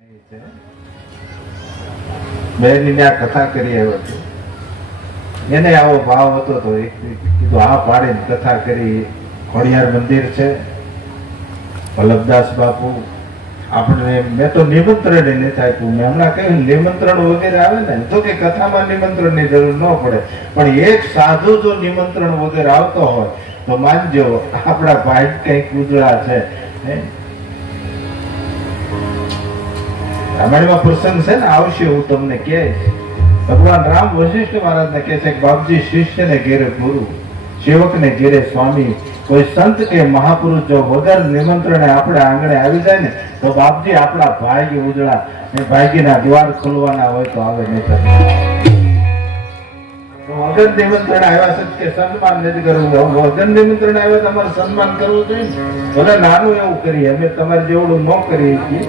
મેં કથા કરી આવ્યો છું. એને આવો ભાવ હતો તો કીધું આ પાડીને કથા કરી. ખોડિયાર મંદિર છે, વલ્લભદાસ બાપુ આપણે મેં તો નિમંત્રણ નથી આપ્યું. મેં હમણાં કહ્યું નિમંત્રણ વગેરે આવે ને તો કે કથામાં નિમંત્રણની જરૂર ન પડે, પણ એક સાધુ જો નિમંત્રણ વગેરે આવતો હોય તો માનજો આપણા ભાઈ કઈક ઉજળા છે. રામાયણમાં પ્રસંગ છે ને, આવશે હું તમને કહીશ. ભગવાન રામ વશિષ્ઠ મહારાજને કહે છે કે બાપજી શિષ્યને ઘેરે ગુરુ, સેવકને ઘેરે સ્વામી, કોઈ સંત કે મહાપુરુષ જો વગર નિમંત્રણે આપણે આંગણે આવી જાય ને તો બાપજી આપણા ભાગ્ય ઉજળા. ભાગ્યના દ્વાર ખોલવાના હોય તો આવે નહીં. વગર નિમંત્રણ આવ્યા છે કે સન્માન નથી કરવું. વગર નિમંત્રણ આવ્યા તમારે સન્માન કરવું જોઈએ. ભલે નાનું એવું કરીએ, અમે તમારે જેવડું ન કરીએ છીએ.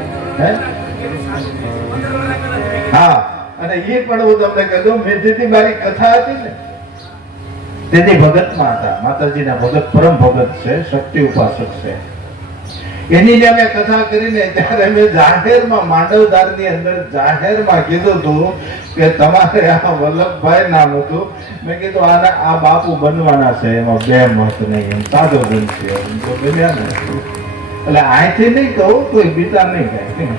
હા, અને એ પણ હું તમને કહ્યું, મેં જેથી મારી કથા હતી ને તેથી ભગતમાં હતા. માતાજીના ભગત, પરમ ભગત છે, શક્તિ ઉપાસક છે. એની જે મેં કથા કરીને ત્યારે મેં જાહેરમાં માંડવદારની અંદર જાહેરમાં કીધું હતું કે તમારે આ વલ્લભભાઈ નામ હતું. મેં કીધું આના આ બાપુ બનવાના છે, એમાં બે મત નહીં, એમ સાદો બનશે એમ તો બન્યા ને. એટલે અહીંથી નહીં કહું કોઈ બીજા નહીં કાંઈ.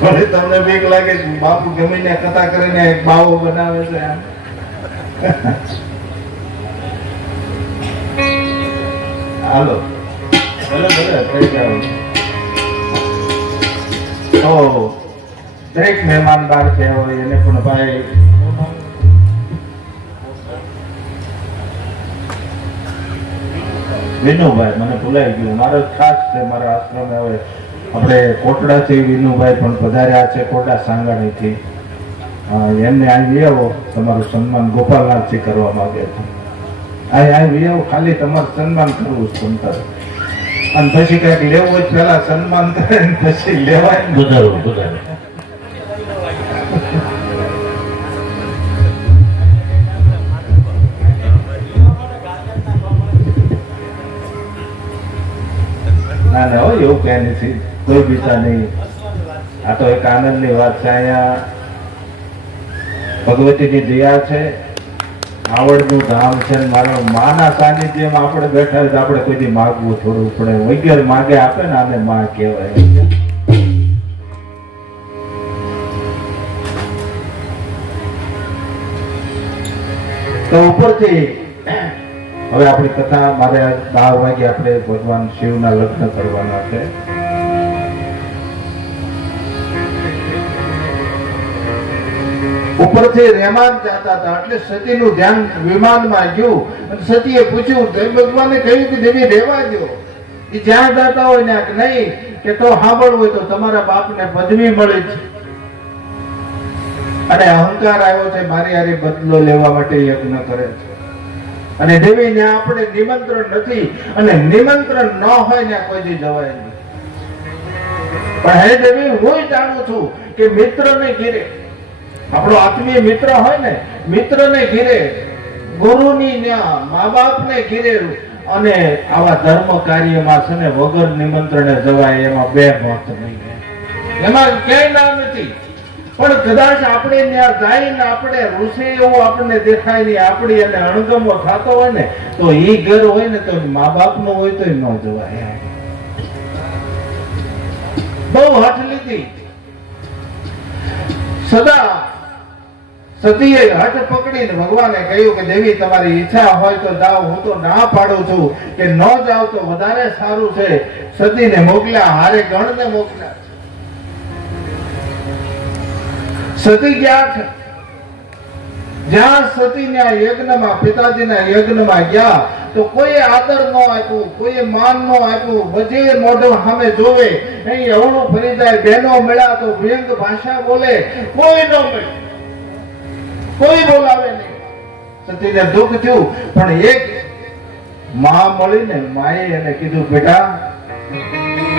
ભલે તમને બીક લાગે બાપુ ગમે ને કથા કરીને એક બાવો બનાવે છે એમ. હાલો ભલે ભલે થઈ જાવ. તો દરેક મહેમાન બાર છે હોય એને પણ ભાઈ વિનુભાઈ, મને ભૂલાઈ ગયું, મારો ખાસ છે મારા આશ્રમે. હવે આપણે કોટડાથી વિનુભાઈ પણ પધાર્યા છે, કોટડા સાંગાણીથી. એમને અહીં આવો, તમારું સન્માન ગોપાલનાથજી કરવા માંગે છે. અહીં આવો, ખાલી તમારું સન્માન કરવું છે તમતાર. અને પછી કઈક લેવું હોય પેલા સન્માન કરે ને પછી લેવાય ને. ના ના હોય એવું કઈ નથી, કોઈ બીજા નહીં. આ તો એક આનંદની વાત છે. અહીંયા ભગવતીની દયા છે, આવડનું ધામ છે. મારા માના સાનિધ્યમાં આપણે બેઠા હોય તો આપણે કોઈથી માગવું થોડું પડે. વગેરે માગે આપે ને આને માં કહેવાય. તો ઉપરથી હવે આપણી કથા, મારે 10 વાગે આપણે ભગવાન શિવના લગ્ન કરવાના છે. ઉપરથી રહેમાન જતા હતા એટલે સતીનું ધ્યાન વિમાનમાં ગયું અને સતીએ પૂછ્યું, ભગવાને કહ્યું કે દેવી રહેવા દો, એ જ્યાં જતા હોય ને નહીં કે તો સાંભળવું હોય તો તમારા બાપને પદવી મળી છે અને અહંકાર આવ્યો છે, મારી હારે બદલો લેવા માટે યજ્ઞ કરે છે. અને દેવીને આપણે નિમંત્રણ નથી અને નિમંત્રણ ન હોય ને કોઈ જવાય નહીં. પણ હે દેવી, હું જાણું છું કે મિત્રને ઘેરે, આપણો આત્મીય મિત્ર હોય ને, મિત્રને ઘેરે, ગુરુની ન્યા, મા બાપને ઘેરે અને આવા ધર્મ કાર્યમાં છે ને વગર નિમંત્રણે જવાય, એમાં બે મત નહીં, એમાં ક્યાંય ના નથી. પણ કદાચ આપણે ત્યાં જઈને આપણે ઋષિ એવું આપણને દેખાય નહીં, આપણી એને અણગમો થતો હોય ને તો એ ઘર હોય ને તો મા બાપ નો હોય તો ન જવાય. બહુ હઠ લીધી. સદા સતીએ હઠ પકડીને ભગવાને કહ્યું કે દેવી તમારી ઈચ્છા હોય તો જાઓ, હું તો ના પાડું છું કે ન જાવ તો વધારે સારું છે. સતીને મોકલ્યા, હારે ગણને મોકલ્યા. સતી ગયા છે. જ્યાં સતીના યજ્ઞમાં, પિતાજીના યજ્ઞમાં ગયા તો કોઈ આદર ન આપ્યું, કોઈ માન ન આપ્યું. બધી મોઢો સામે જોવે, અહીં અવળું ફરી જાય. બહેનો મળ્યા તો વ્યંગ ભાષા બોલે, કોઈ ન મળે, કોઈ બોલાવે નહીં. સતીને દુઃખ થયું. પણ એક માં મળીને માએ એને કીધું, બેટા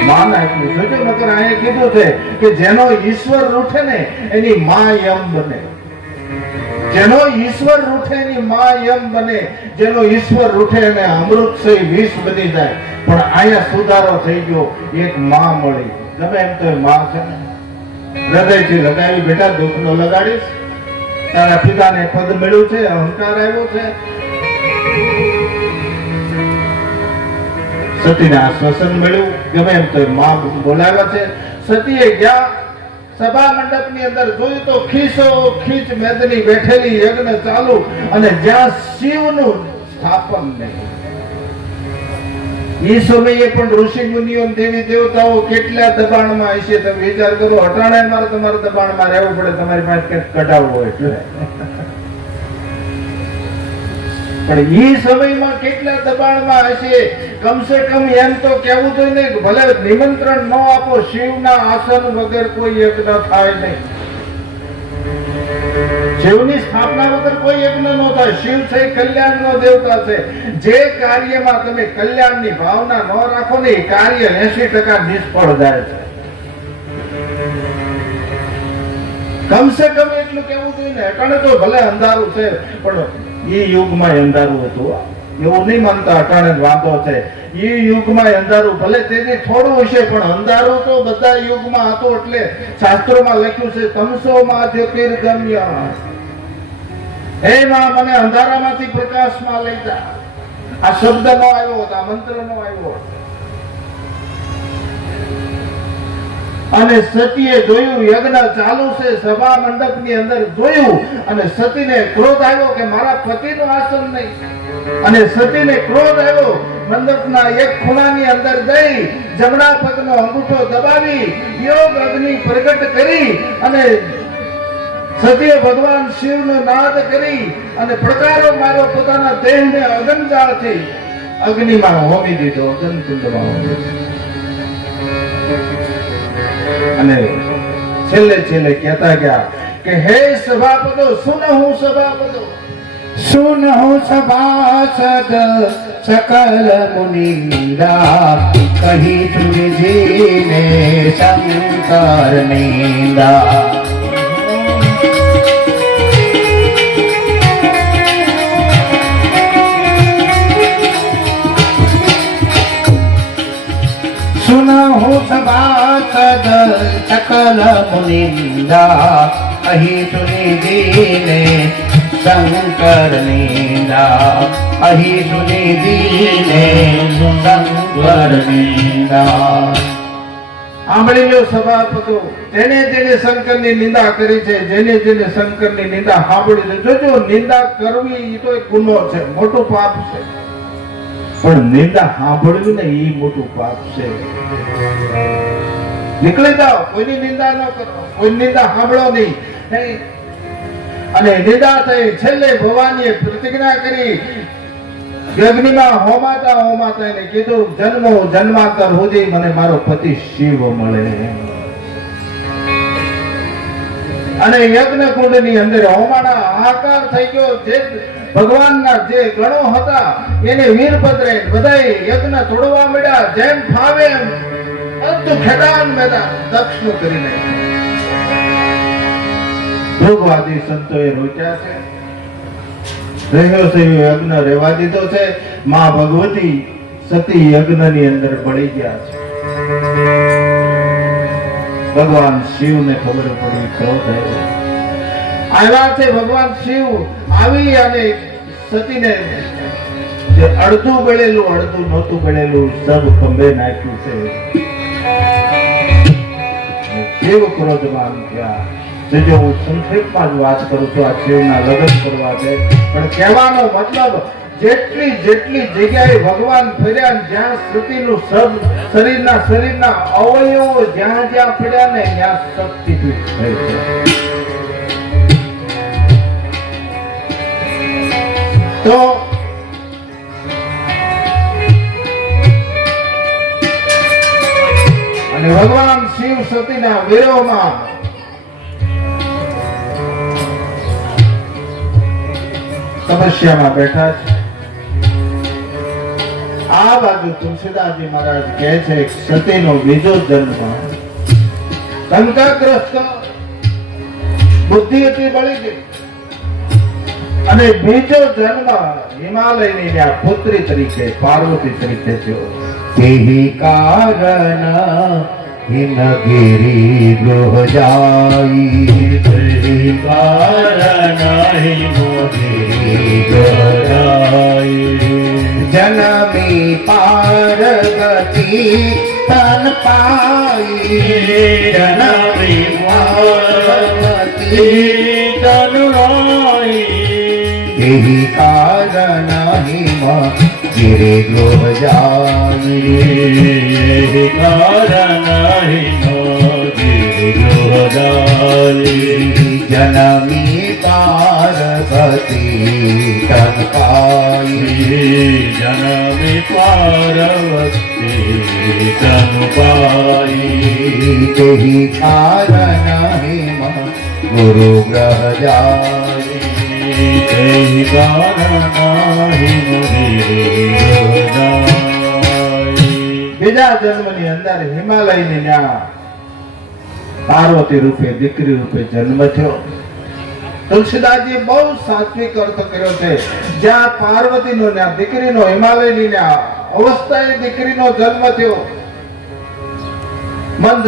માન આપ્યું. જોજો, નકર અહીંયા કીધું છે કે જેનો ઈશ્વર રૂઠે ને એની માં યમ બને. જેનો ઈશ્વર રૂઠે એની માં યમ બને. જેનો ઈશ્વર રૂઠે એને અમૃત સે વિષ બની જાય. પણ અહીંયા સુધારો થઈ ગયો, એક માં મળી. ગમે એમ તો માં છે ને, હૃદયથી લગાવી બેટા દુઃખ નો લગાડીશ. તારા પિતાને પદ મળ્યું છે, અહંકાર આવ્યો છે. સતીને આશ્વાસન મળ્યું, ગમે એમ તો માં બોલાવ્યા છે. સતીએ ગયા સભા મંડપ ની અંદર જોયું તો ખીસો ખીચ મેદની બેઠેલી યજ્ઞ ચાલુ, અને જ્યાં શિવનું સ્થાપન નહીં. એ સમયે પણ ઋષિ મુનિઓ દેવી દેવતાઓ કેટલા દબાણમાં હશે તમે વિચાર કરો. અટાણે મારે તમારે દબાણમાં રહેવું પડે, તમારી પાસે કંઈક કઢાવવું હોય એટલે. પણ એ સમયમાં કેટલા દબાણમાં હશે. કમસે કમ એમ તો કેવું જોઈએ ને, ભલે નિમંત્રણ ન આપો, શિવના આસન વગર કોઈ યજ્ઞ થાય નહીં. શિવની સ્થાપના વગર કોઈ યજ્ઞ ન થાય. શિવ છે કલ્યાણનો દેવતા છે. જે કાર્યમાં તમે કલ્યાણની ભાવના ન રાખો ને, એ કાર્ય 80% નિષ્ફળ જાય છે. કમસે કમ એટલું કેવું જોઈએ ને. અટાણે તો ભલે અંધારું છે, પણ એ યુગમાં અંધારું હતું. એવું નહીં માનતા અટાણે વાંધો છે. એ યુગમાં અંધારું ભલે તેથી થોડું હશે, પણ અંધારું તો બધા યુગમાં હતું. એટલે શાસ્ત્રોમાં લખ્યું છે તમસોમાં જ્યોતિર્ગમ્ય, હે માં મને અંધારામાંથી પ્રકાશમાં લઈ જા. આ શબ્દ નો આવ્યો, આ મંત્ર નો આવ્યો. અને સતીએ જોયું યજ્ઞ ચાલુ છે, સભા મંડપ ની અંદર જોયું, અને સતીને ક્રોધ આવ્યો કે મારા પતિનું આસન નહીં. અને સતીને ક્રોધ આવ્યો, મંડપના એક ખૂણાની અંદર જઈ જમણા પગનો અંગૂઠો દબાવી યોગ અગ્નિ પ્રગટ કરી, અને સતીએ ભગવાન શિવનો નાદ કરી અને પડકારો માર્યો. પોતાના દેહને અગ્નિજાળથી અગ્નિમાં હોમી દીધો, અગ્નિકુંડમાં હોમી દીધો. અને છેલ્લે કહેતા ગયા કે હે સભાપદો, સુનહું સભાપદો, સુનહું સભાસદ સકલ મુનિંદા, કહી તુજને શંકર નિંદા. सुनहु सभासद सकल मुनिंदा, कही सुनी दीने शंकर निंदा, कही सुनी दीने शंकर निंदा. સાંભળી લો સભાપતો, જેને શંકરની નિંદા કરી છે, જેને શંકરની નિંદા સાંભળી છે. જોજો, નિંદા કરવી એ તો એક ગુનો છે, મોટું પાપ છે. પણ નિંદા સાંભળવી ને એ મોટું પાપ છે. નીકળી જાઓ, કોઈની નિંદા ન કરો, કોઈ નિંદા સાંભળો નહીં. અને નિંદા થઈ. છેલ્લે ભવાનીએ પ્રતિજ્ઞા કરી, યજ્ઞમાં હોમાતા એને કીધું જન્માંતર સુધી મને મારો પતિ શિવ મળે. અને યજ્ઞ કુંડ ની અંદર હોમાડા આકાર થઈ ગયો. જે ભગવાનના જે ગણો હતા એને વીરભદ્રે બધાય યજ્ઞ તોડવા મળ્યા. જેમ ફાવે એમ બધું ખેદાન મેદાન દક્ષનું કરી નાખ્યું. ભોગવાદી સંતોએ રોક્યા છે, રહ્યો છે યજ્ઞ રહેવા દીધો છે. માં ભગવતી સતી યજ્ઞ ની અંદર પડી ગયા છે. ભગવાન શિવને ખબર પડી, ક્રોધ આવ્યા છે. ભગવાન શિવ આવી અને સતીને જે અડધું બળેલું અડધું નહોતું બળેલું સબ ખંભે નાખ્યું છે. શિવ ક્રોધમાન થયા. જો હું સંક્ષેપમાં જ વાત કરું છું, આ શિવના લગ્ન કરવા છે, પણ કહેવાનો મતલબ જેટલી જગ્યાએ ભગવાન ફર્યા, જ્યાં સતીનું સબ શરીરના અવયવો જ્યાં ફર્યા ને ત્યાં શક્તિપીઠ થઈ છે. તો અને ભગવાન શિવ સતીના વિરોહમાં તપસ્યામાં બેઠા છે. આ બાજુ તુલસીદાસજી મહારાજ કહે છે સતીનો બીજો જન્મ શંકાગ્રસ્ત, બુદ્ધિ હતી બળી ગઈ, અને બીજો જન્મ હિમાલયની આ પુત્રી તરીકે પાર્વતી તરીકે થયો. તેહી કારણ हिमगिरी गृह जाई नहीं मोदी गराई जनमी पार गति तन पाई जनमी पार्वती तनुराई यही कारण हिम गिरे गृह जाई यही कारण ही मोदी गराई जनमी पार गति तन पाई जनमी पार्वती तनु पाई यही कारण हिम गुरु ग्रह जाई यही कारण ही मोदी गराई બીજા જન્મની અંદર હિમાલયની ન્યા પાર્વતી રૂપે દીકરી રૂપે જન્મ થયો. તુલસીદાસજી બહુ સાત્વિક અર્થ કર્યો છે. જ્યાં પાર્વતીનો ન્યા દીકરીનો હિમાલયની ન્યા અવસ્થાએ દીકરીનો જન્મ થયો. મંદ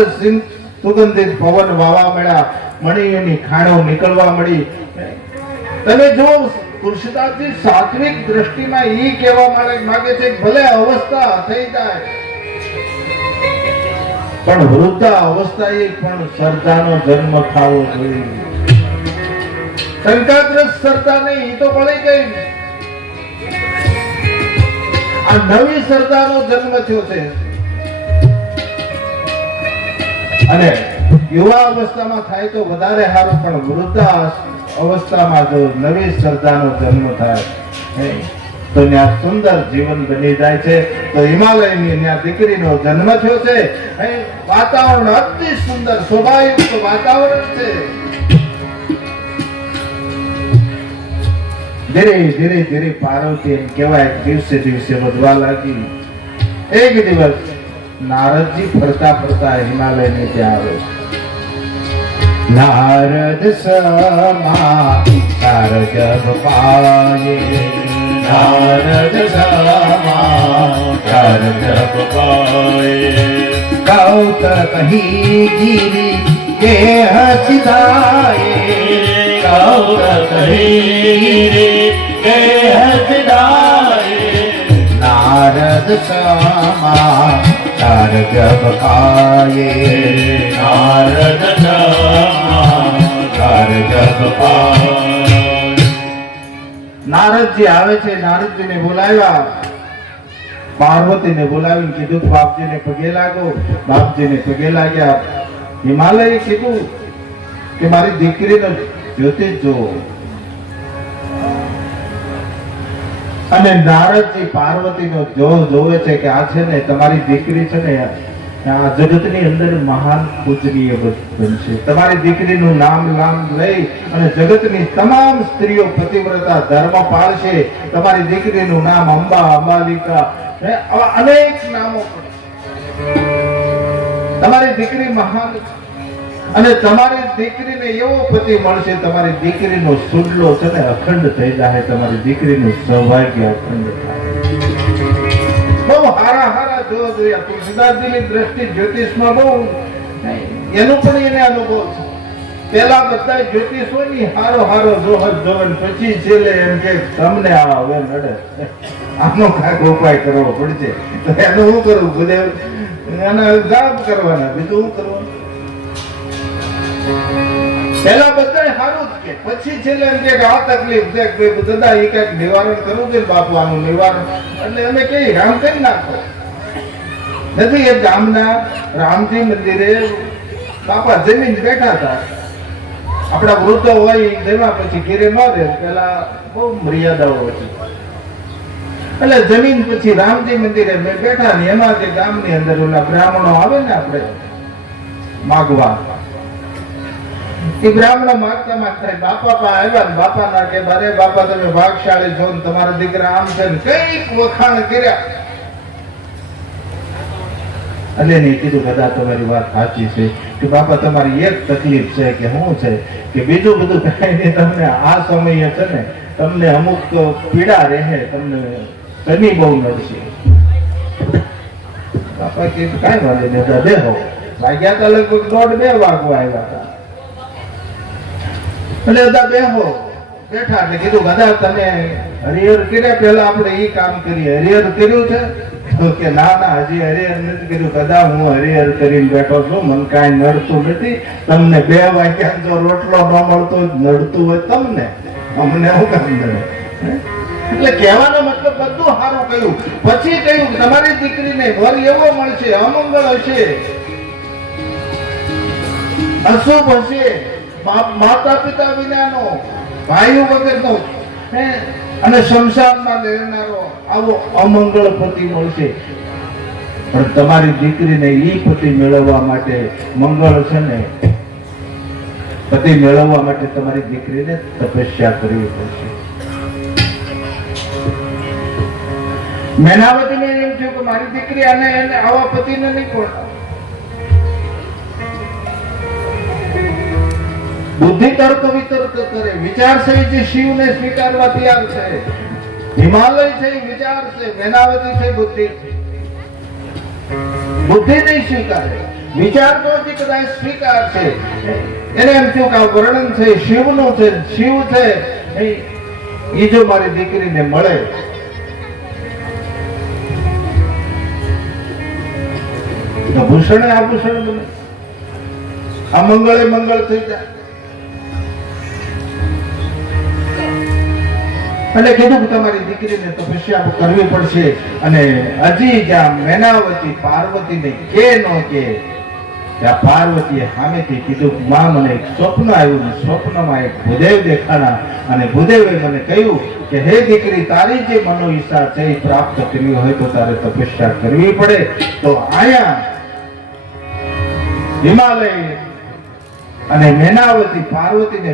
સુગંધિત પવન વાવા મળ્યા, મણીઓની ખાણો નીકળવા મળી. તમે જો તુલસીદાસજી સાત્વિક દ્રષ્ટિમાં ઈ કહેવા માંગે છે કે ભલે અવસ્થા થઈ જાય પણ વૃદ્ધા અવસ્થાએ પણ સરદાનો જન્મ થવો જોઈએ. શંકાગ્રસ્ત સરદા નહીં, ઈ તો પડી ગઈ. આ નવી સરદાનો જન્મ થયો છે અને યુવા અવસ્થામાં થાય તો વધારે સારું, પણ વૃદ્ધા અવસ્થામાં જો નવી સરદાનો જન્મ થાય તો ત્યાં સુંદર જીવન બની જાય છે. તો હિમાલયની ત્યાં દીકરીનો જન્મ થયો છે. અહીં વાતાવરણ અતિ સુંદર શોભાયુક્ત વાતાવરણ છે. ધીરે ધીરે ધીરે પાર્વતી એમ કહેવાય દિવસે દિવસે વધવા લાગી. એક દિવસ નારદજી ફરતા ફરતા હિમાલયને ત્યાં આવે. नारद समा तार जब पाए नारद समाचार जब पाए कौत कही गिरी के हसिदाए कौत कही के हसिदाए नारद समा तार जब पाए नारद समाचार जब पाए નારદજી આવે છે. નારદજીને બોલાવ્યા, પાર્વતીને બોલાવીને કીધું કે બાપજીને પગે લાગો. બાપજીને પગે લાગ્યા. હિમાલયે કીધું કે મારી દીકરીનો જ્યોતિષ જોવો. અને નારદજી પાર્વતીનો જોવે છે કે આ છે ને તમારી દીકરી છે ને આ જગતની અંદર મહાન પૂજનીય બનશે. તમારી દીકરીનું નામ લઈ અને જગતની તમામ સ્ત્રીઓ પતિવ્રતા ધર્મ પાળશે. તમારી દીકરીનું નામ અંબા, અંબાલિકા, આવા અનેક નામો પડે. તમારી દીકરી મહાન અને તમારી દીકરીને એવો પતિ મળશે, તમારી દીકરીનો સુડલો છે ને અખંડ થઈ જાય, તમારી દીકરીનું સૌભાગ્ય અખંડ થાય. બહુ હારા હારા જોયા. તુલસીદાસજીની દ્રષ્ટિ જ્યોતિષમાં બહુ એનું પણ એને અનુભવ છે. પેલા બધા જ્યોતિષ હોય ને હારો હારો જોવે પછી છેલ્લે એમ કે તમને આ હવે નડે, આનો કાંઈક ઉપાય કરવો પડશે. તો એનું શું કરવું? બધે એને જાપ કરવાના, બીજું શું કરવાનું? પેલા બધા સારું જ કે પછી છેલ્લે એમ કે આ તકલીફ છે કે દાદા એ કઈક નિવારણ કરવું છે બાપુ, આનું નિવારણ. એટલે અમે કઈ રામ કરી નાખો નથી. એ ગામના રામજી મંદિરે બાપા જમીન બેઠા હતા. આપણા વૃદ્ધો હોય જમ્યા પછી ઘેરે ન રહે, પેલા બહુ મર્યાદાઓ હતી. એટલે જમીન પછી રામજી મંદિરે મેં બેઠા ને એમાં જે ગામની અંદર ઓલા બ્રાહ્મણો આવે ને આપણે માગવા, એ બ્રાહ્મણો માગતા માગતા બાપા પા આવ્યા ને બાપા ના કે અરે બાપા તમે ભાગશાળી છો ને તમારા દીકરા આમ છે ને કઈક વખાણ કર્યા. એટલે નહીં કીધું દાદા તમારી વાત સાચી છે કે બાપા તમારી એક તકલીફ છે કે શું છે કે બીજું બધું કઈ નહીં, તમને આ સમયે છે ને તમને અમુક પીડા રહે, તમને શનિ બહુ નડશે. બાપા કે કાંઈ વાંધો નહીં દાદા, દેહો વાગ્યા હતા લગભગ 1:30-2 વાગવા આવ્યા હતા. એટલે બધા બેહો બેઠા એટલે કીધું ગધા તમે હરિહર કર્યા, પેલા આપણે ઈ કામ કરીએ. હરિહર કર્યું છે? તો કે ના ના હજી હરિહર નથી કર્યું. ગધા હું હરિહર કરીને બેઠો છું, મને કાંઈ નડતું નથી. તમને 2 વાગ્યા જો રોટલો ન મળતો નડતું હોય તમને, અમને શું કામ નડે? એટલે કહેવાનો મતલબ બધું સારું કહ્યું. પછી કહ્યું તમારી દીકરીને વર એવો મળશે, અમંગળ હશે, અશુભ હશે, માતા પિતા વિનાનો, ભાઈઓ વગરનો, અને સંસારમાં રહેનારો આવો અમંગળ પતિ મળશે. પણ તમારી દીકરીને ઈ પતિ મેળવવા માટે મંગળ છે ને, પતિ મેળવવા માટે તમારી દીકરીને તપસ્યા કરવી પડશે. મેનાવતીને એમ થયું કે મારી દીકરી આને આવા પતિને નહીં કોણ. બુદ્ધિ તર્ક વિતર્ક કરે, વિચારશે જે શિવને સ્વીકારવા તૈયાર છે. હિમાલય છે વિચાર છે, મેનાવતી છે બુદ્ધિ. બુદ્ધિ નહીં સ્વીકારે, વિચાર તો હજી કદાચ સ્વીકાર છે. એને એમ થયું કે આ વર્ણન છે શિવનું છે, શિવ છે એ જો મારી દીકરીને મળે તો ભૂષણે આભૂષણ બને, આ મંગળે મંગળ થઈ જાય. એટલે કીધું કે તમારી દીકરીને તપસ્યા કરવી પડશે. અને હજી જ્યાં મેનાવતી પાર્વતીને કે નો કે ત્યાં પાર્વતીએ સામેથી કીધું કે માં મને એક સ્વપ્ન આવ્યું, ને સ્વપ્નમાં એક ભૂદેવ દેખાણા, અને ભૂદેવે મને કહ્યું કે હે દીકરી તારી જે મનો ઈચ્છા છે એ પ્રાપ્ત કરવી હોય તો તારે તપસ્યા કરવી પડે. તો આયા હિમાલય અને મેનાવતી પાર્વતીને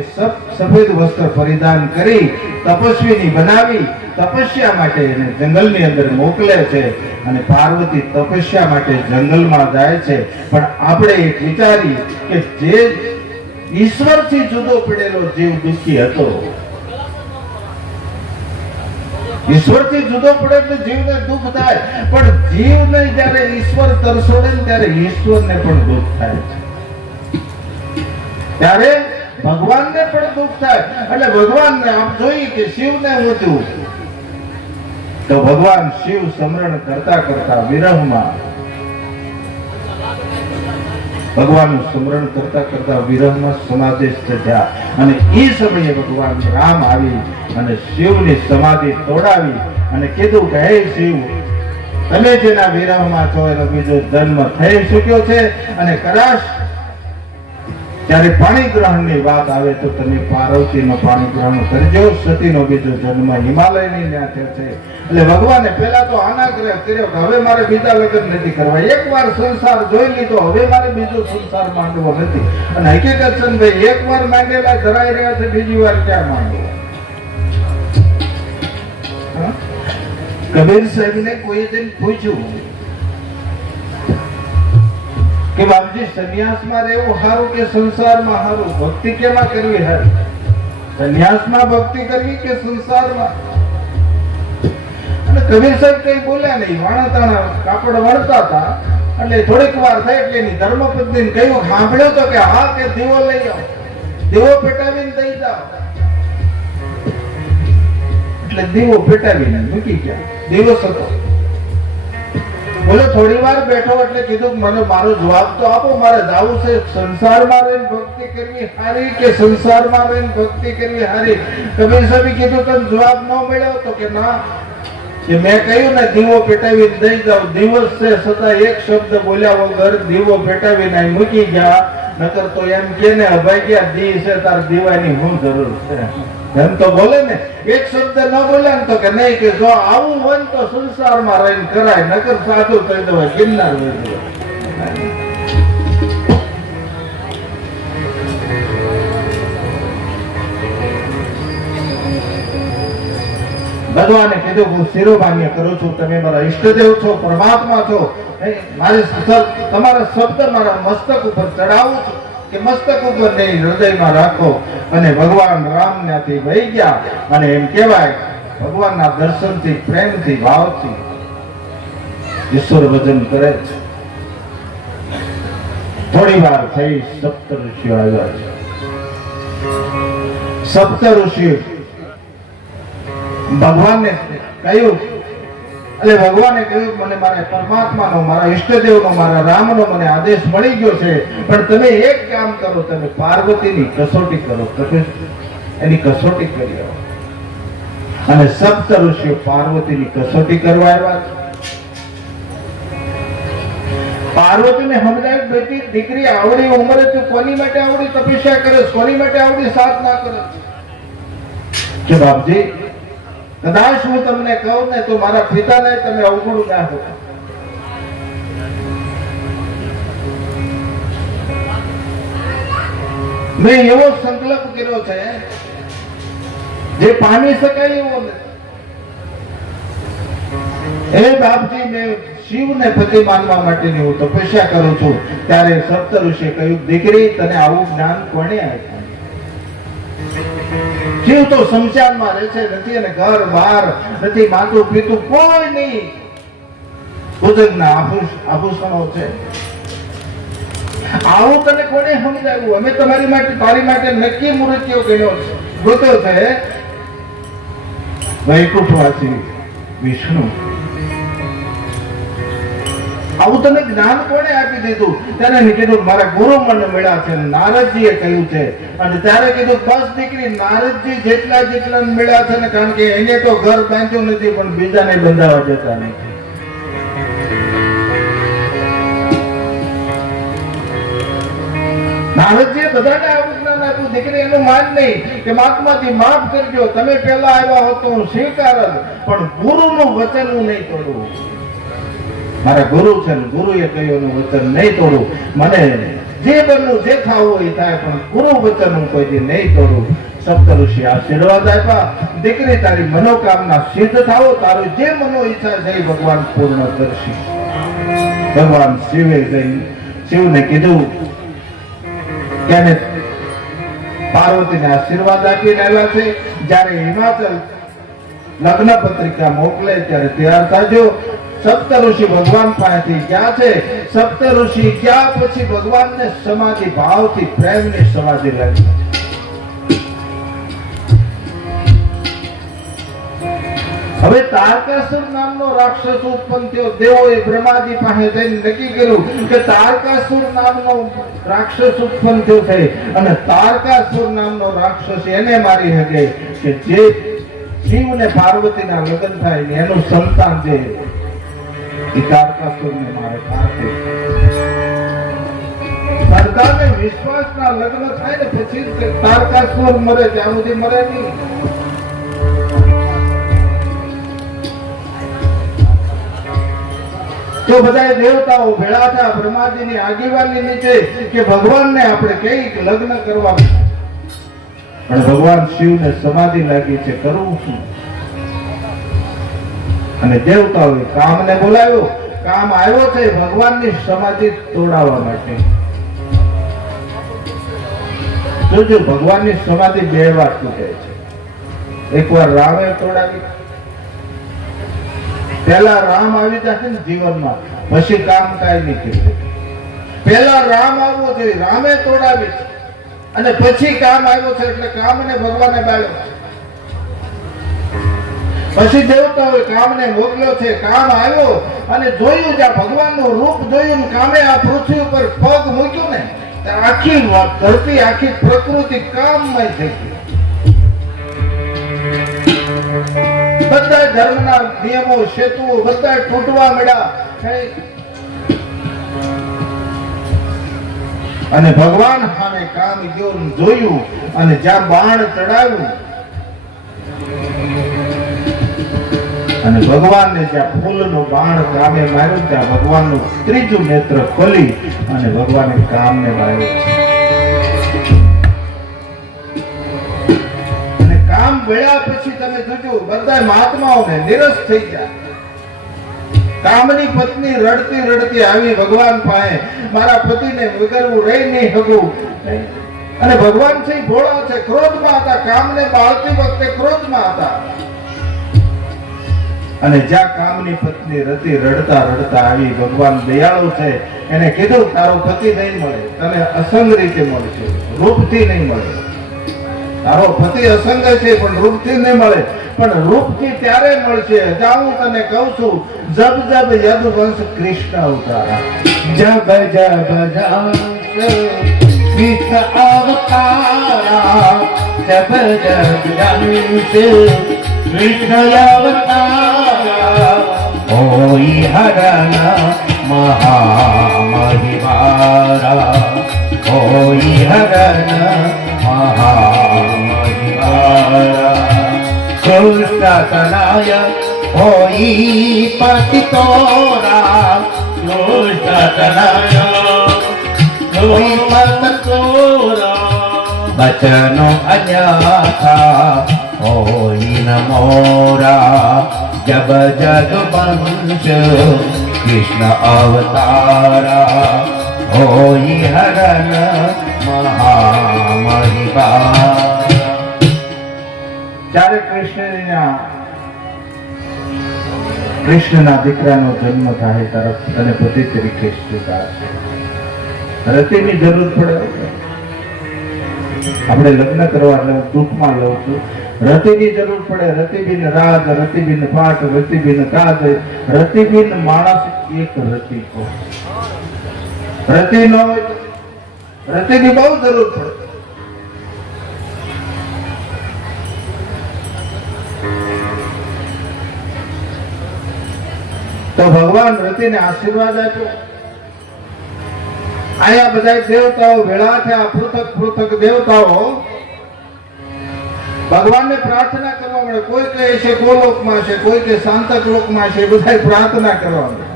સફેદ વસ્ત્ર પરિધાન કરી તપસ્વીની બનાવી તપસ્યા માટે એને જંગલની અંદર મોકલે છે. અને પાર્વતી તપસ્યા માટે જંગલમાં જાય છે. પણ આપણે એક વિચારી કે જે ઈશ્વરથી જુદો પડેલો જીવ દુઃખી હતો, ઈશ્વરથી જુદો પડે એટલે જીવને દુઃખ થાય, પણ જીવને જ્યારે ઈશ્વર તરસોડે ને ત્યારે ઈશ્વરને પણ દુઃખ થાય છે. ત્યારે ભગવાનને પણ દુઃખ થાય. એટલે ભગવાનને આપ જોઈએ કે શિવને ઊંચું તો ભગવાન શિવ સ્મરણ કરતા કરતા વિરહમાં, ભગવાનનું સ્મરણ કરતા કરતા વિરહમાં સમાધિસ્થ થયા. અને એ સમયે ભગવાન રામ આવી અને શિવની સમાધિ તોડાવી અને કીધું કે હે શિવ, તમે જેના વિરહમાં છો એનો બીજો જન્મ થઈ ચૂક્યો છે, અને કદાચ જ્યારે પાણી ગ્રહણની વાત આવે તો તમે પાર્વતીનો પાણી ગ્રહણ કરજો. સતીનો બીજો જન્મ હિમાલયની ન્યાથે છે. એટલે ભગવાને પહેલા તો આનાગ્રહ કર્યો કે હવે મારે બીજા લગ્ન નથી કરવા, એકવાર સંસાર જોઈ લીધો, હવે મારે બીજો સંસાર માંડવો નથી. અને હકીકત છે ભાઈ, એકવાર માંડેલા ધરાઈ રહ્યા છે, બીજી વાર ક્યાં માંડવો? કબીર સાહેબને કોઈ જઈને પૂછ્યું કે બાપજી સંન્યાસમાં રહેવું સારું કે સંસારમાં સારું, ભક્તિ કેમાં કરવી સારી? સંન્યાસમાં ભક્તિ કરવી કે સંસારમાં? અને કબીર સાહેબ કઈ બોલ્યા નહીં, વાણાતાણા કાપડ વળતા હતા. એટલે થોડીક વાર થઈ એટલે એની ધર્મપત્નીને કહ્યું, સાંભળ્યું તો કે હા, કે દીવો લઈ આવો, દીવો પેટાવીને દઈ જાઓ. એટલે દીવો પેટાવીને મૂકી ગયા, દિવસ હતો. બોલો થોડી વાર બેઠો એટલે કીધું મને મારો જવાબ તો આપો, મારે જાવું છે સંસારમાં રહીને ભક્તિ કરવી સારી કે સંસારમાં રહીને ભક્તિ કરવી સારી? કબીર સાહેબે કીધું તમે જવાબ ન મળ્યો તો કે ના, કે મેં કહ્યું ને દીવો પેટાવીને દઈ જાવ. દિવસ છે છતાં એક શબ્દ બોલ્યા વગર દીવો પેટાવીને મૂકી ગયા. નકર તો એમ કે ને અભાઈ ગયા દી છે તાર દીવાની શું જરૂર છે? એમ તો બોલે ને, એક શબ્દ ન બોલ્યા ને તો કે નહીં, કે જો આવું હોય ને તો સંસારમાં રહીને કરાય, નકર સાધુ કહી દેવાય ગિરનાર હોય. ભગવાને કીધું હું શિરોમાન્ય કરું છું, તમે મારા ઈષ્ટદેવ છો, પરમાત્મા છો, મારે તમારા શબ્દ મારા મસ્તક ઉપર ચડાવું છું કે મસ્તક ઉપર નહીં, હૃદયમાં રાખો. અને ભગવાન રામ ત્યાંથી વહી ગયા. અને એમ કહેવાય ભગવાનના દર્શનથી, પ્રેમથી, ભાવથી ઈશ્વર ભજન કરે છે. થોડી વાર થઈ સપ્ત ઋષિઓ આવ્યા છે. સપ્ત ઋષિ ભગવાનને કહ્યું, એટલે ભગવાને કહ્યું મને મારા પરમાત્માનો, મારા ઈષ્ટદેવનો, મારા રામનો મને આદેશ મળી ગયો છે, પણ તમે એક કામ કરો, તમે પાર્વતીની કસોટી કરો, તમે એની કસોટી કરી આવો. અને સપ્ત ઋષિઓ પાર્વતીની કસોટી કરવા આવ્યા છે. પાર્વતીને સમજાય બેટી દીકરી આવડી ઉંમરે તું કોની માટે આવડી તપસ્યા કરે, કોની માટે આવડી સાધના કરે કે બાપજી કદાચ હું તમને કહું ને તો મારા પિતાને તમે અવગુણ ના હો. મેં એવો સંકલ્પ કર્યો છે જે પામી શકાય એવો નથી. એ બાપજી મેં શિવને પતિ માનવા માટેની હું તપસ્યા કરું છું. ત્યારે સપ્ત ઋષિએ કહ્યું દીકરી તને આવું જ્ઞાન કોણે આપ્યું? શિવ તો શમશાનમાં રહે છે, નથી અને ઘર બહાર નથી, માતું પીતું કોઈ નહીં, ભોજનના આભૂષણો છે. આવું તને કોને સમજાવ્યું? અમે તમારી માટે તારી માટે નક્કી મૂર્તિઓ ગણ્યો છે, ગોતો છે વૈકુંઠવાસી વિષ્ણુ. આવું તને જ્ઞાન કોને આપી દીધું? ત્યારે કીધું મારા ગુરુ મને મળ્યા છે, નારદજીએ કહ્યું છે. અને ત્યારે કીધું બસ દીકરી નારદજી જેટલા મળ્યા છે ને, કારણ કે એને તો ઘર બાંધ્યું નથી પણ બીજાને બંધાવા જતા નથી. નારદજીએ બધાને આવું જ્ઞાન આપ્યું. દીકરી એનું માન નહીં કે મહાત્માજી માફ કરજો, તમે પહેલા આવ્યા હો તો હું સ્વીકાર જ, પણ ગુરુનું વચન હું નહીં તોડું. મારા ગુરુ છે ને ગુરુએ કહ્યું વચન નહીં તોડું. મને જે બનવું જે થવું એ થાય, પણ ગુરુ વચન હું કોઈ દી નહીં તોડું. સપ્ત ઋષિ આશીર્વાદ આપ્યા, દીકરી તારી મનોકામના સિદ્ધ થાવો, તારું જે મનો ઈચ્છા છે એ ભગવાન પૂર્ણ કરશે. ભગવાન શિવને કીધું કે પાર્વતીને આશીર્વાદ આપીને આવ્યા છે. જ્યારે હિમાચલ લગ્ન પત્રિકા મોકલે ત્યારે તૈયાર થાજો. સપ્ત ઋષિ ભગવાન પાસેથી ગયા છે. સપ્ત ઋષિ ગયા પછી ભગવાનને સમાધિ ભાવથી પ્રેમની સમાધિ લાગી. હવે તારકાસુર નામનો રાક્ષસ ઉત્પન્ન થયો. દેવોએ બ્રહ્માજી પાસે જઈને નક્કી કર્યું કે તારકાસુર નામનો રાક્ષસ ઉત્પન્ન થયો છે, અને તારકાસુર નામનો રાક્ષસ એને મારી શકે કે જે શિવ ને પાર્વતીના લગ્ન થાય ને એનું સંતાન છે એ તારકાસુરને મારે કાર્તિક. સરદારને વિશ્વાસના લગ્ન થાય ને પછી તારકાસુર મરે, ત્યાં સુધી મરે નહીં. તો બધા દેવતાઓ ભેળા થયા બ્રહ્માજીની આગેવાની નીચે કે ભગવાનને આપણે કઈ લગ્ન કરવા, પણ ભગવાન શિવને સમાધિ લાગી છે, કરવું શું? અને દેવતાઓએ કામને બોલાવ્યો. કામ આવ્યો છે ભગવાનની સમાધિ તોડાવવા માટે. જોજો ભગવાનની સમાધિ બે વાર તૂટે છે. એકવાર રામે તોડાવી, પહેલા રામ આવી જશે ને જીવનમાં, પછી કામ કાંઈ નહીં કર્યું. પહેલા રામ આવવો જોઈએ, રામે તોડાવી છે, અને પછી કામ આવ્યો છે એટલે કામને ભગવાને બાળ્યો. પછી દેવતાઓએ કામને મોકલ્યો છે. કામ આવ્યો અને જોયું, જ્યાં ભગવાનનું રૂપ જોયું, કામે આ પૃથ્વી ઉપર પગ મૂક્યું ને, આખી ધરતી આખી પ્રકૃતિ કામમય થઈ ગઈ. બધા ધર્મના નિયમો સેતુઓ બધા તૂટવા મળ્યા. અને ભગવાન સામે કામ ગયો, જોયું, અને જ્યાં બાણ ચડાવ્યું અને ભગવાનને જ્યાં ફૂલનું બાણ કામે માર્યું, ત્યાં ભગવાનનું ત્રીજું નેત્ર ખોલી અને ભગવાને કામને માર્યું. અને કામ ભળ્યા પછી તમે જોજો બધા મહાત્માઓને નિરસ થઈ ગયા. કામની પત્ની રડતી રડતી આવી ભગવાન પાસે, મારા પતિને વગર હું રહી નહીં શકું. અને ભગવાન છે ભોળા છે, ક્રોધમાં હતા. કામને બાળતી વખતે ક્રોધમાં હતા. અને જ્યાં કામની પત્ની રતિ રડતા રડતા આવી, ભગવાન દયાળુ છે, એને કીધું તારો પતિ નહીં મળે, તને અસંગ રીતે મળશે, રૂપથી નહીં મળે. તારો પતિ અસંગ છે પણ રૂપથી નહીં મળે, પણ રૂપથી ત્યારે મળશે જ્યાં હું તને કહું છું, જબ જબ યદુવંશ કૃષ્ણ અવતારા. जब जब जांस कृष्ण अवतारा, जब जब जांस कृष्ण अवतारा, होई हरण महामहिमारा, होई हरण महामहिमारा. कृष्ण तनय होई पतितोरा, बचनो अन्यथा होई न मोरा, जब जग वंश कृष्ण अवतारा, होई हरण महामहिमा. જ્યારે કૃષ્ણના દીકરાનો જન્મ થાય તરફ તને પતિ તરીકે સ્વીકારશે. રતિની જરૂર પડે. આપણે લગ્ન કરવા દુઃખમાં લઉં છું, રતિની જરૂર પડે. રતિબીન રાગ, રતિબીન પાઠ, રતિબીન કાજ, રતિબીન માણસ એક રતિ કો. રતિ ન હોય તો રતિની બહુ જરૂર પડે. તો ભગવાન રતિને આશીર્વાદ આપ્યો. અહીંયા બધા દેવતાઓ ભેળા થયા, પૃથક પૃથક દેવતાઓ ભગવાનને પ્રાર્થના કરવા મળે. કોઈ કહે છે ગોલોકમાં છે, કોઈ કે શાંતક લોકમાં છે, બધા પ્રાર્થના કરવા મળે.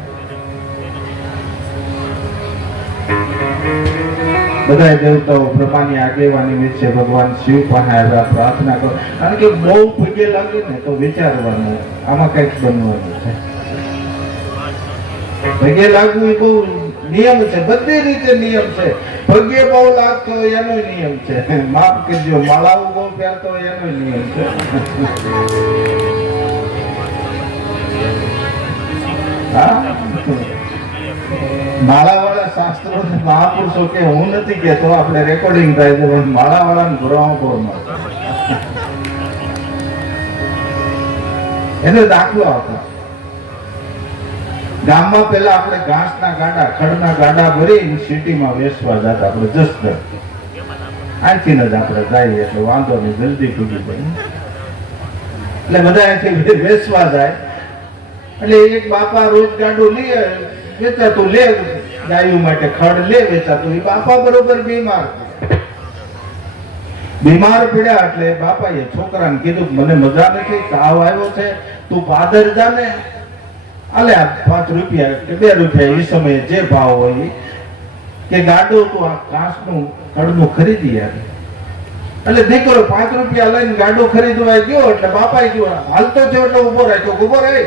બધા દેવતાઓ બ્રહ્માની આગેવાની નીચે ભગવાન શિવ પાસે આવ્યા, પ્રાર્થના કરો. કારણ કે બહુ પગે લાગે ને તો વિચારવાનું આમાં કઈક બનવાનું છે. પગે લાગવું એ બહુ નિયમ છે, બધી રીતે નિયમ છે. પગે બહુ લાગતો હોય એનો નિયમ છે, માફ કરજો, માળાઓ બહુ પહેરતો હોય એનો નિયમ છે. માળાવાળા શાસ્ત્રો મહાપુરુષો કે હું નથી કેતો, આપણે રેકોર્ડિંગ થાય છે, પણ માળાવાળાને ભરવામાં બહુ મળે. એને દાખલો આપો. ગામમાં પેલા આપણે ઘાસના ગાડા, ખડના ગાડા ભરી સિટીમાં વેચવા જતા. આપણે જસદણ અહીંથી જ આપણે જઈએ એટલે વાંધો નહીં, જલ્દી પૂરી જાય. એટલે બધા અહીંથી વેચવા જાય. એટલે એક બાપા રોજ ગાડું લે, વેચાતું લે, ગાયું માટે ખડ લે વેચાતું. એ બાપા બરોબર બીમાર પડ્યા. એટલે બાપાએ છોકરાને કીધું મને મજા નથી, તાવ આવ્યો છે, તું પાદર જા ને, આલે 5 રૂપિયા કે 2 રૂપિયા એ સમયે જે ભાવ હોય કે ગાડું તું આ ઘાસનું ખડનું ખરીદી આવે. એટલે દીકરો 5 રૂપિયા લઈને ગાડું ખરીદવા ગયો. એટલે બાપાએ કીધું હાલતો થયો એટલે ઉભો રાખ્યો. ઉભો રહી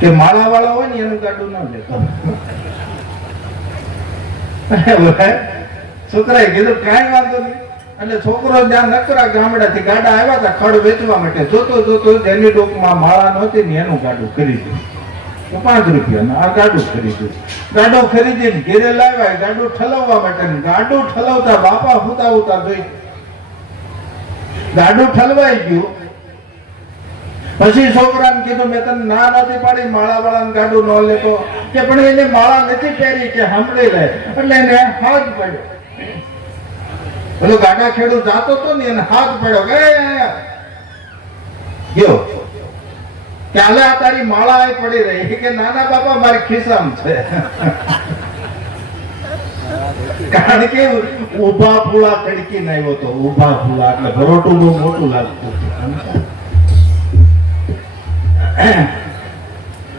કે માળા વાળા હોય ને એનું ગાડું ના લેતો. છોકરાએ કીધું કાંઈ વાંધો નહીં. એટલે છોકરો જ્યાં નકરા ગામડાથી ગાડા આવ્યા હતા ખડ વેચવા માટે, જોતો જોતો જેની ડોકમાં માળા નહોતી ને એનું ગાડું ખરીદ્યું. 5 રૂપિયાનું આ ગાડું ખરીદ્યું. ગાડું ખરીદીને ઘેરે લાવ્યા ગાડું ઠલવવા માટે. ગાડું ઠલવતા બાપા હુતા હુતા જોઈ ગાડું ઠલવાઈ ગયું. પછી છોકરાને કીધું મેં તને ના નથી પાડી માળા વાળાને ગાડું ન લેતો, કે પણ એને માળા નથી પહેરી કે સાંભળી લે. એટલે એને હાથ પડ્યો. પેલો ગાડા ખેડૂત જાતો હતો ને એને હાથ પડ્યો ગયો કે હાલે આ તારી માળા એ પડી રહી. કે નાના બાપા મારી ખિસ્સામાં છે. કારણ કે ઉભા ફૂલા કડકીને આવ્યો હતો. ઉભા ફૂલા એટલે ભરોટું બહુ મોટું લાગતું.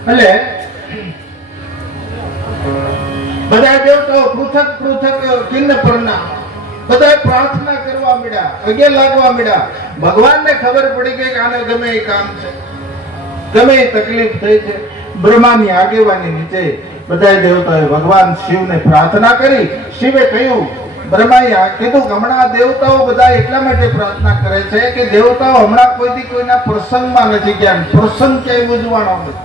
એટલે બધા દેવતાઓ પૃથક પૃથક કિન્ન પરના બધા પ્રાર્થના કરવા મળ્યા, પગે લાગવા મળ્યા. ભગવાનને ખબર પડી ગઈ કે આને ગમે એ કામ છે, ગમે એ તકલીફ થઈ છે. બ્રહ્માની આગેવાની નીચે બધા દેવતાઓએ ભગવાન શિવને પ્રાર્થના કરી. શિવે કહ્યું બ્રહ્માએ આ કીધું કે હમણાં દેવતાઓ બધા એટલા માટે પ્રાર્થના કરે છે કે દેવતાઓ હમણાં કોઈથી કોઈના પ્રસંગમાં નથી ગયા, પ્રસંગ ક્યાંય ઉજવાનો નથી.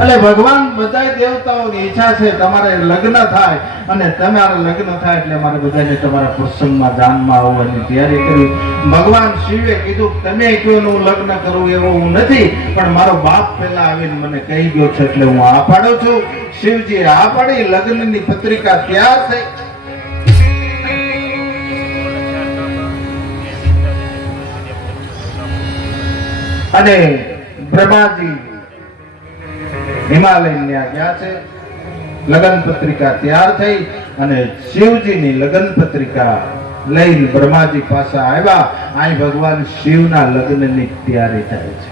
એટલે ભગવાન બધા દેવતાઓની ઈચ્છા છે તમારે લગ્ન થાય, અને તમારા લગ્ન થાય એટલે અમારે બધાને તમારા પ્રસંગમાં દાનમાં આવવાની તૈયારી કરી. ભગવાન શિવે કીધું તમે કહ્યું હું લગ્ન કરું એવો હું નથી, પણ મારો બાપ પહેલા આવીને મને કહી ગયો છે એટલે હું આ પાડું છું. શિવજી આ પાડી, લગ્નની પત્રિકા તૈયાર થઈ. અને બ્રહ્માજી હિમાલય ત્યાં ગયા છે. લગ્ન પત્રિકા તૈયાર થઈ અને શિવજીની લગ્ન પત્રિકા લઈને બ્રહ્માજી પાસે આવ્યા. અહીં ભગવાન શિવના લગ્નની તૈયારી થાય છે.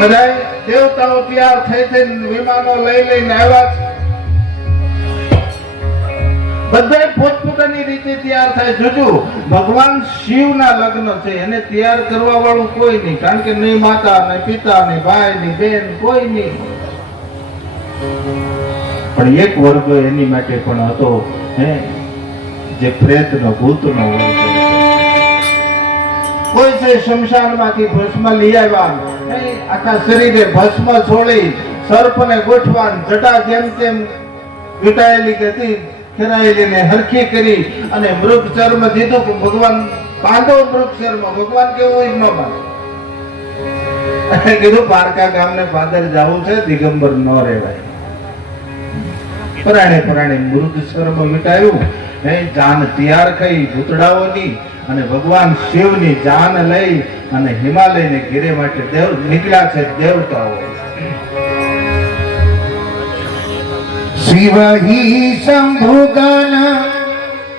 બધા દેવતાઓ તૈયાર થઈ થઈને વિમાનો લઈ લઈને આવ્યા છે. બધા પોતપોતાની રીતે તૈયાર થાય. જોજો ભગવાન શિવના લગ્ન છે, એને તૈયાર કરવા વાળું કોઈ નહીં, કારણ કે નહીં માતા નહીં પિતા નહીં ભાઈ નહીં બેન કોઈ નહીં. પણ એક વર્ગ એની માટે પણ હતો, જે પ્રેતનો ભૂતનો વર્ગ. કોઈ છે શમશાનમાંથી ભસ્મ લઈ આવ્યા, આખા શરીરે ભસ્મ છોડી સર્પને ગોઠવાન જટા જેમ તેમ વીંટાયેલી હતી ખેરાયેલીને હરખી કરી અને મૃગ ચર્મ દીધું કે ભગવાન બાંધો મૃગ ચર્મ. ભગવાન કેવું ન બાંધે. કીધું પારકા ગામને પાદર જવું છે, દિગંબર ન રહેવાય. પરાણે પરાણે મૃગ ચર્મ વીંટાયું, જાન તૈયાર થઈ ભૂતડાઓની, અને ભગવાન શિવની જાન લઈ અને હિમાલયને ઘેરે માટે નીકળ્યા છે દેવતાઓ. शिव ही शंभुगन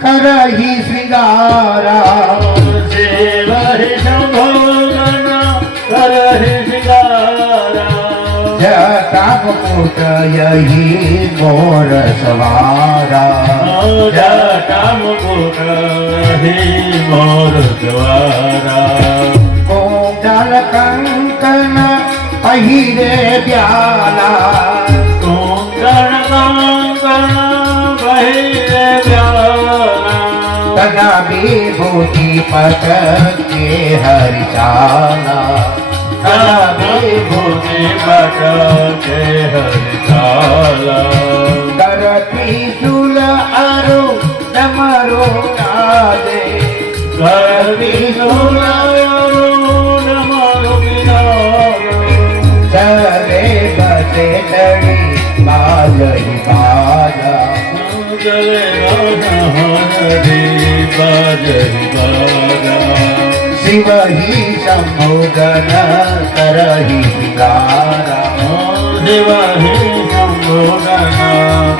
करहि श्रृंगारा, शिव ही शंभुगन करहि श्रृंगारा, जटामुकुट यही मोर सवारा, जटामुकुट यही मोर सवारा, कोमल कंकन पहिरे ब्याला, तदा विभूति पटके हरिचाला, तदा विभूति पटके हरिचाला, कर त्रिशूल अरु डमरू नादे, कर त्रिशूल अरु डमरू नादे, चले बसे लड़ी बाजही बाजा, चले हरि बाजही बाजा, शिव ही शंभुगन करहि श्रृंगारा, शिव ही शंभुगन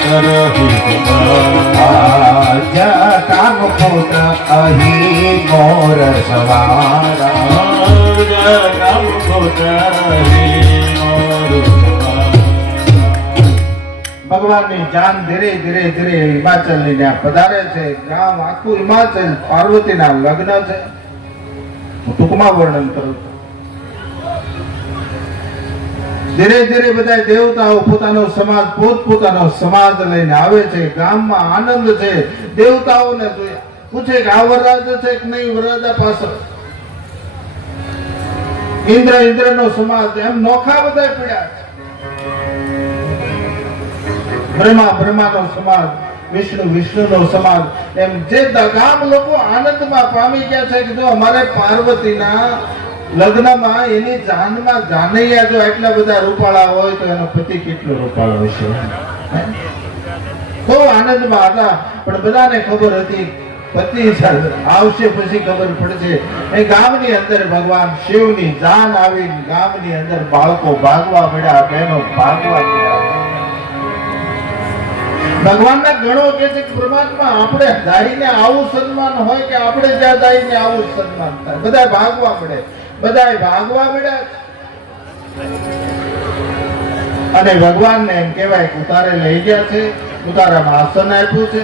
करहि श्रृंगारा, जटामुकुट अहि मोर सवारा, जटामुकुट अहि मोर सवारा. ભગવાનની જાન ધીરે ધીરે ધીરે હિમાચલ લઈને પધારે છે. ગામ આખું હિમાચલ પાર્વતીના લગ્ન છે. હું ટૂંકમાં વર્ણન કરું છું. ધીરે ધીરે બધા દેવતાઓ પોતાનો સમાજ પોતપોતાનો સમાજ લઈને આવે છે. ગામમાં આનંદ છે. દેવતાઓને પૂછે કે આ વરરાજ છે કે નહીં, વરરાજા પાછળ ઇન્દ્રનો સમાજ, એમ નોખા બધા પીડ્યા છે. બ્રહ્માનો સમાજ, વિષ્ણુનો સમાજ, એમ જે ગામ લોકો આનંદમાં પામી ગયા છે કે જો અમારે પાર્વતીના લગ્નમાં એની જાનમાં જાનૈયા જો એટલા બધા રૂપાળા હોય તો એનો પતિ કેટલો રૂપાળો હશે. બહુ આનંદમાં હતા. પણ બધાને ખબર હતી પતિ આવશે પછી ખબર પડશે. એ ગામની અંદર ભગવાન શિવની જાન આવી, ગામની અંદર બાળકો ભાગવા મળ્યા, બહેનો ભાગવા મળ્યા. ભગવાનના ગણો કે છે કે પરમાત્મા આપણે ધારીને આવું સન્માન હોય કે આપણે જ્યાં ધારીને આવું સન્માન થાય. બધા ભાગવા મળે, બધા ભાગવા મળ્યા. અને ભગવાનને એમ કહેવાય કે ઉતારે લઈ ગયા છે, ઉતારામાં આસન આપ્યું છે.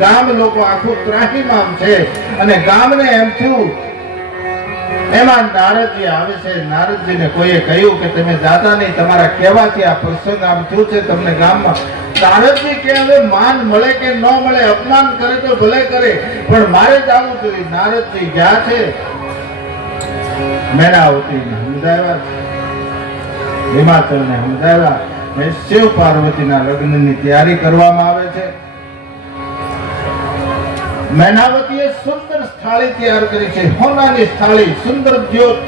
ગામ લોકો આખું ત્રાહીમામ છે. અને ગામને એમ થયું એમાં નારદજી આવે છે. નારદજીને કોઈએ કહ્યું કે તમે જાતા નહીં, તમારા કહેવાથી આ પ્રસંગ આમ થયું છે તમને ગામમાં. નારદજી કે હવે માન મળે કે ન મળે, અપમાન કરે તો ભલે કરે, પણ મારે જ આવવું જોઈએ. નારદજી ગયા છે, મેનાવતીને સમજાવ્યા, હિમાચલને સમજાવ્યા. શિવ પાર્વતીના લગ્નની તૈયારી કરવામાં આવે છે. મેનાવતીએ સુંદર સ્થાળી તૈયાર કરી છે, હોનાની સ્થાળી, સુંદર જ્યોત.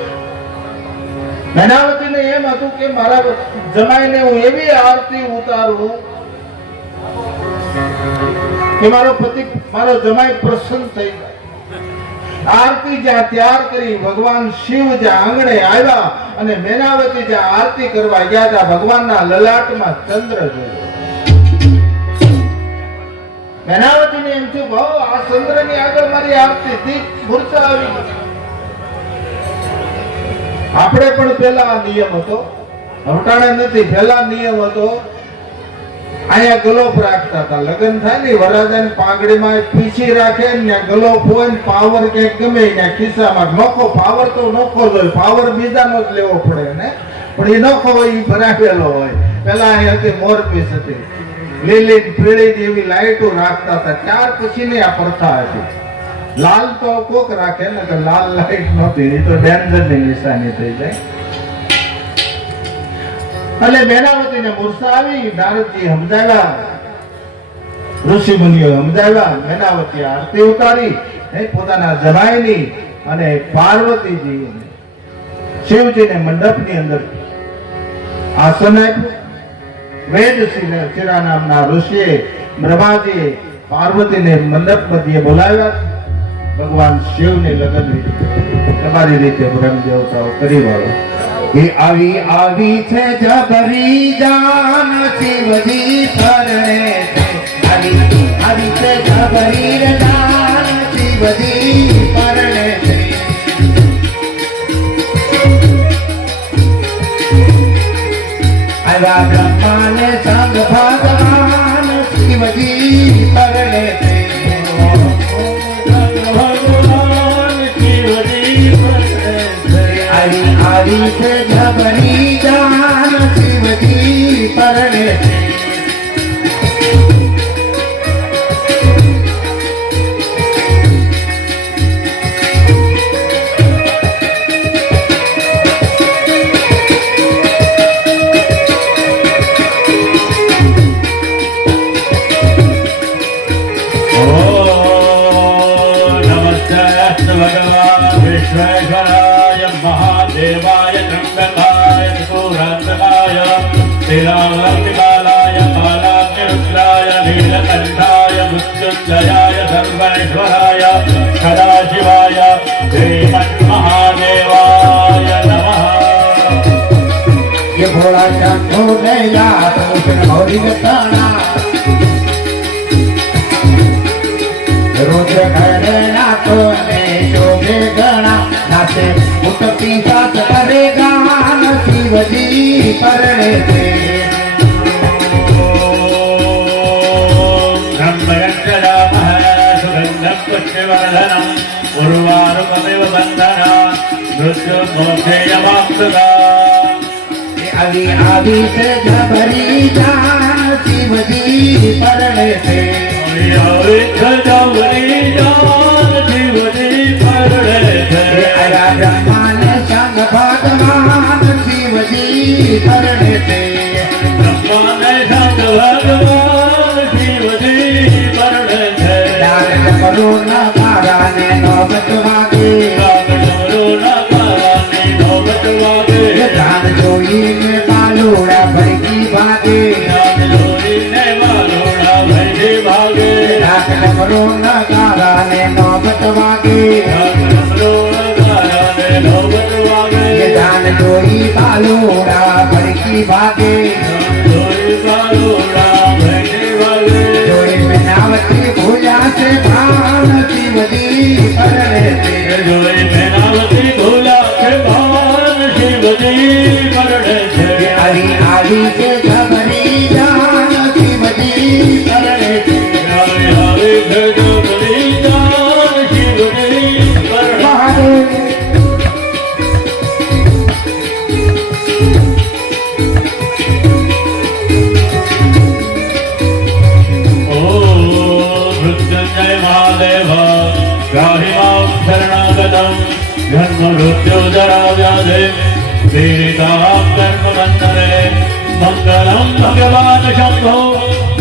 મેનાવતીને એમ હતું કે મારા જમાઈને હું એવી આરતી ઉતારું કે મારો પતિ, મારો જમાઈ પ્રસન્ન થઈ જાય. આરતી જ્યાં તૈયાર કરી, ભગવાન શિવ જ્યાં આંગણે આવ્યા અને મેનાવતી જ્યાં આરતી કરવા ગયા ત્યાં ભગવાનના લલાટમાં ચંદ્ર જોયો. મેનાવતીને એમ થયું, ભાવ આ ચંદ્રની આગળ મારી આરતી થી મૂર્છા આવી ગઈ. આપણે પણ પેલા આ નિયમ હતો, હટાણે નથી, પેલા નિયમ હતો, અહીંયા ગલોપ રાખતા હતા. લગ્ન થાય ને વરરાજાની પાંગડીમાં પીછી રાખે ને ગલોપ હોય ને પાવર ક્યાંક ગમે ત્યાં ખિસ્સામાં. નોખો પાવર તો નોખો જ હોય, પાવર બીજાનો જ લેવો પડે ને, પણ એ નોખો હોય એ ભરાવેલો હોય. પેલા અહીં હતી મોરપીસ હતી, લીલી પીળી એવી લાઈટો રાખતા હતા. ત્યાર પછી ની આ પ્રથા હતી. લાલ તો કોક રાખે ને, તો લાલ લાઈટ નહોતી, એ તો ડેન્જર ની નિશાની થઈ જાય. અને મેનાવતીને મૂર્છા આવી. નારદજી સમજાવ્યા, ઋષિ મુનિઓ સમજાવ્યા. મેનાવતી આરતી ઉતારી પોતાના જમાઈની અને પાર્વતીજી શિવજીને મંડપની અંદર આસન આપ્યું. વેદસિંહ ચિરા નામના ઋષિએ બ્રહ્માજીએ પાર્વતીને મંડપ મધ્યે બોલાવ્યા. ભગવાન શિવને લગ્ન તમારી રીતે બ્રહ્મ દેવતાઓ કરી વાળો. એ આવી છે જબરી જાન શિવજી પરણે છે. આવી છે જબરી જાન શિવજી પરણે છે. આવ્યા બ્રહ્માને સંગ ભગવાન શિવજી પરણે છે. આવી છે જબરી જાન શિવજી પરણે છે. विश्वेश्वराय महादेवाय त्र्यंबकाय त्रिपुरान्तकाय श्रीरामकालाय कालाग्निरुद्राय नीलकण्ठाय मृत्युञ्जयाय सर्वेश्वराय सदाशिवाय श्रीमन्महादेवाय नमः. ये भोला शंभो नैया तुम गौरी गताना रुद्र करे नाचो ने शोभे गणा नाचे उठती साथ करे गान शिवजी परणे थे. ब्रह्मयक्षरामः सुगन्धं पुष्टिवर्धनम् उर्वारुकमिव बन्धना मृत्युर्मोक्षेयमाप्तुका. आदि से जबरी जान शिवजी परणे थे. ब्रह्मान संग भगवान शिवजी परणे थे. करो न मारा ने नौबत वागे ध्यान जोई में बालोड़ा भरकी भागे. करो न गारा ने नौबत वागे ध्यान जोई बालोड़ा भरकी भागे. जोई में नावती भूजा से भान शिवजी परणे थे. आदि से जबरी जान शिवजी परणे थे. महादेव पीडितां कर्मबन्धने मङ्गलं भगवान् शम्भो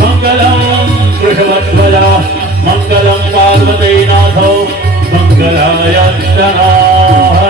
मङ्गलं वृषभध्वजा मङ्गलं पार्वतीनाथो मङ्गलाय नमः